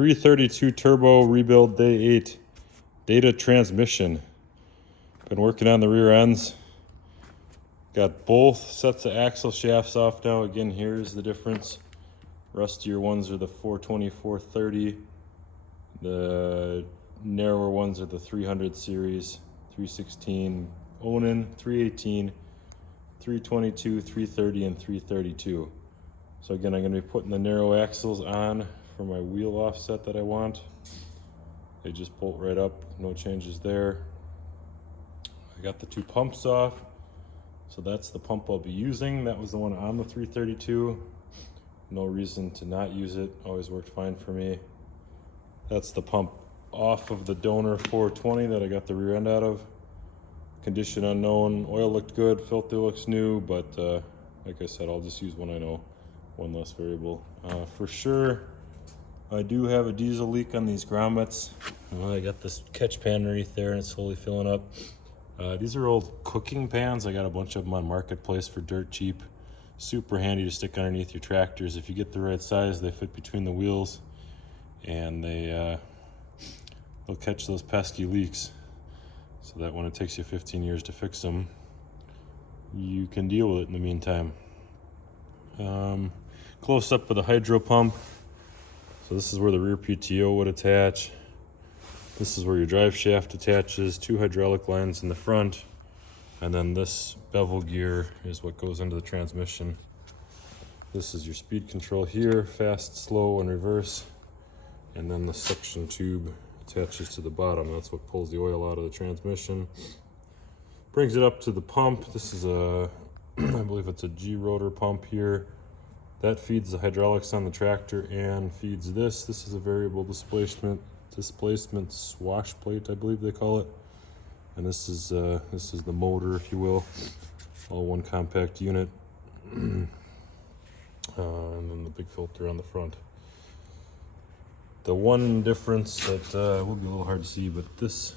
332 turbo rebuild day 8. Data transmission. Been working on the rear ends. Got both sets of axle shafts off now. Again, here's the difference. Rustier ones are the 420, 430. The narrower ones are the 300 series, 316 Onan, 318, 322, 330, and 332. So again, I'm going to be putting the narrow axles on for my wheel offset that I want. They just bolt right up, no changes there. I got the two pumps off, so that's the pump I'll be using. That was the one on the 332. No reason to not use it, always worked fine for me. That's the pump off of the donor 420 that I got the rear end out of. Condition unknown, oil looked good, filter looks new, but like I said, I'll just use one I know, one less variable. For sure, I do have a diesel leak on these grommets. I got this catch pan underneath there and it's slowly filling up. These are old cooking pans. I got a bunch of them on Marketplace for dirt cheap. Super handy to stick underneath your tractors. If you get the right size, they fit between the wheels and they'll catch those pesky leaks. So that when it takes you 15 years to fix them, you can deal with it in the meantime. Close up with a hydro pump. So this is where the rear PTO would attach. This is where your drive shaft attaches, two hydraulic lines in the front, and then this bevel gear is what goes into the transmission. This is your speed control here, fast, slow, and reverse. And then the suction tube attaches to the bottom. That's what pulls the oil out of the transmission. Brings it up to the pump. This is a, I believe it's a G rotor pump here. That feeds the hydraulics on the tractor and feeds this. This is a variable displacement swash plate, I believe they call it. And this is the motor, if you will. All one compact unit. And then the big filter on the front. The one difference that will be a little hard to see, but this,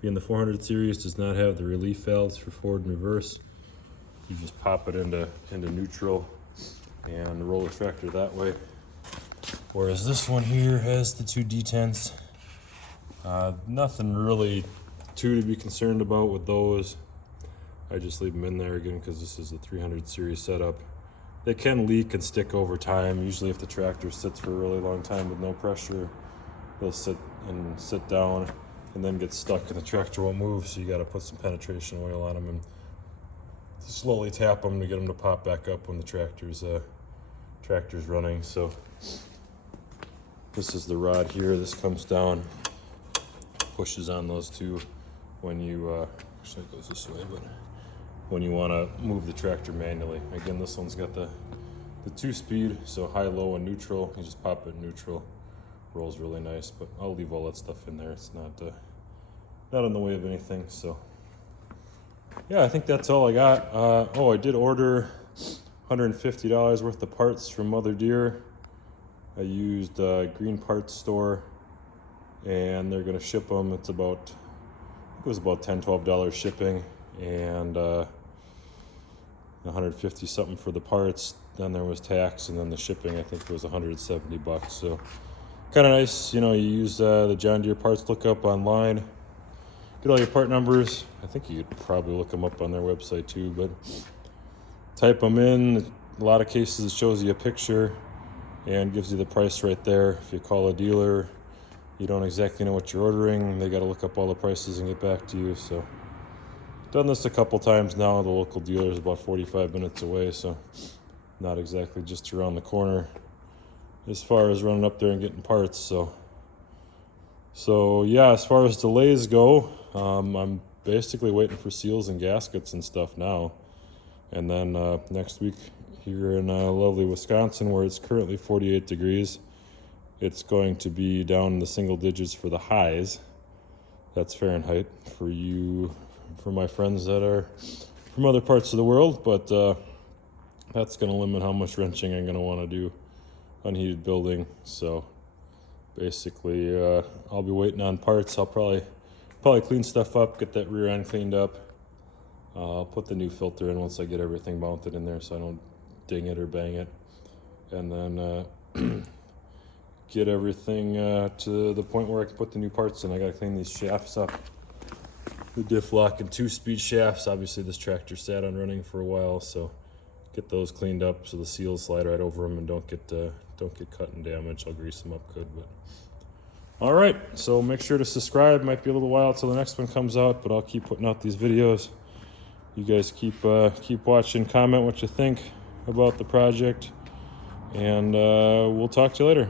being the 400 series, does not have the relief valves for forward and reverse. You just pop it into neutral and roll the tractor that way. Whereas this one here has the two detents. Nothing really to be concerned about with those. I just leave them in there again because this is a 300 series setup. They can leak and stick over time. Usually if the tractor sits for a really long time with no pressure, they'll sit down and then get stuck and the tractor won't move. So you got to put some penetration oil on them and slowly tap them to get them to pop back up when the tractor's running. So this is the rod here. This comes down, pushes on those two when you, actually it goes this way, but when you want to move the tractor manually. Again, this one's got the 2-speed, so high, low, and neutral. You just pop it in neutral, rolls really nice, but I'll leave all that stuff in there. It's not in the way of anything, so. Yeah, I think that's all I got. Oh, I did order $150 worth of parts from Mother Deere. I used Green Parts Store, and they're gonna ship them. It was about $10, $12 shipping, and 150 something for the parts. Then there was tax, and then the shipping I think was 170 bucks. So kind of nice, you use the John Deere parts lookup online, get all your part numbers. I think you could probably look them up on their website too, but type them in. A lot of cases it shows you a picture and gives you the price right there. If you call a dealer, you don't exactly know what you're ordering. They got to look up all the prices and get back to you. So done this a couple times now. The local dealer is about 45 minutes away, so not exactly just around the corner as far as running up there and getting parts. So yeah, as far as delays go, I'm basically waiting for seals and gaskets and stuff now. And then next week here in lovely Wisconsin, where it's currently 48 degrees, it's going to be down in the single digits for the highs. That's Fahrenheit for my friends that are from other parts of the world, but that's going to limit how much wrenching I'm going to want to do unheated building. So basically I'll be waiting on parts. I'll probably clean stuff up, get that rear end cleaned up. I'll put the new filter in once I get everything mounted in there so I don't ding it or bang it. And then get everything to the point where I can put the new parts in. I gotta clean these shafts up. The diff lock and 2-speed shafts. Obviously this tractor sat on running for a while, so get those cleaned up so the seals slide right over them and don't get cut and damaged. I'll grease them up good. But all right, so make sure to subscribe. Might be a little while till the next one comes out, but I'll keep putting out these videos. You guys keep watching, comment what you think about the project, and we'll talk to you later.